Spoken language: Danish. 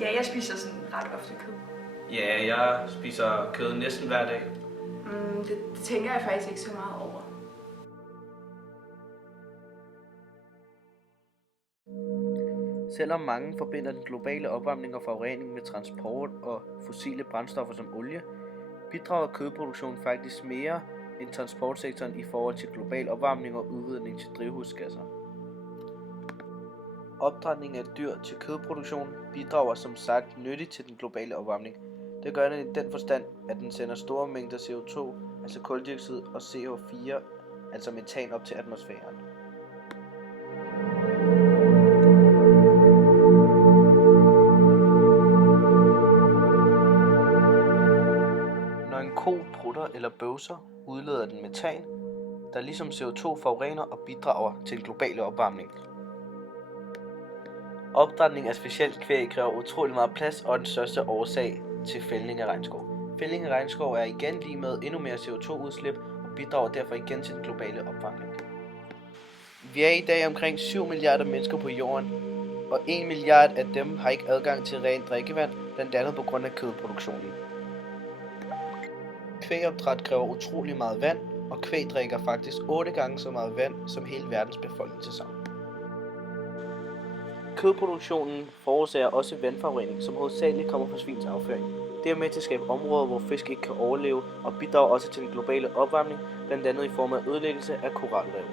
Ja, jeg spiser sådan ret ofte kød. Ja, jeg spiser kød næsten hver dag. Det tænker jeg faktisk ikke så meget over. Selvom mange forbinder den globale opvarmning og forurening med transport og fossile brændstoffer som olie, bidrager kødproduktion faktisk mere end transportsektoren i forhold til global opvarmning og udledning til drivhusgasser. Opdrætning af dyr til kødproduktion bidrager som sagt nyttigt til den globale opvarmning. Det gør den i den forstand, at den sender store mængder CO2, altså kuldioxid og CO4, altså metan op til atmosfæren. Når en ko prutter eller bøvser, udleder den metan, der ligesom CO2 forurener og bidrager til den globale opvarmning. Opdrætning af specielt kvæg kræver utrolig meget plads og er den største årsag til fældning af regnskov. Fældning af regnskov er igen lige med endnu mere CO2-udslip og bidrager derfor igen til den globale opvarmning. Vi er i dag omkring 7 milliarder mennesker på jorden, og 1 milliard af dem har ikke adgang til rent drikkevand, blandt andet på grund af kødproduktionen. Kvægopdræt kræver utrolig meget vand, og kvæg drikker faktisk 8 gange så meget vand som hele verdens befolkning tilsammen. Kødproduktionen forårsager også vandforurening, som hovedsageligt kommer fra svins afføring. Det er med til at skabe områder, hvor fisk ikke kan overleve, og bidrager også til den globale opvarmning, blandt andet i form af ødelæggelse af koralrev.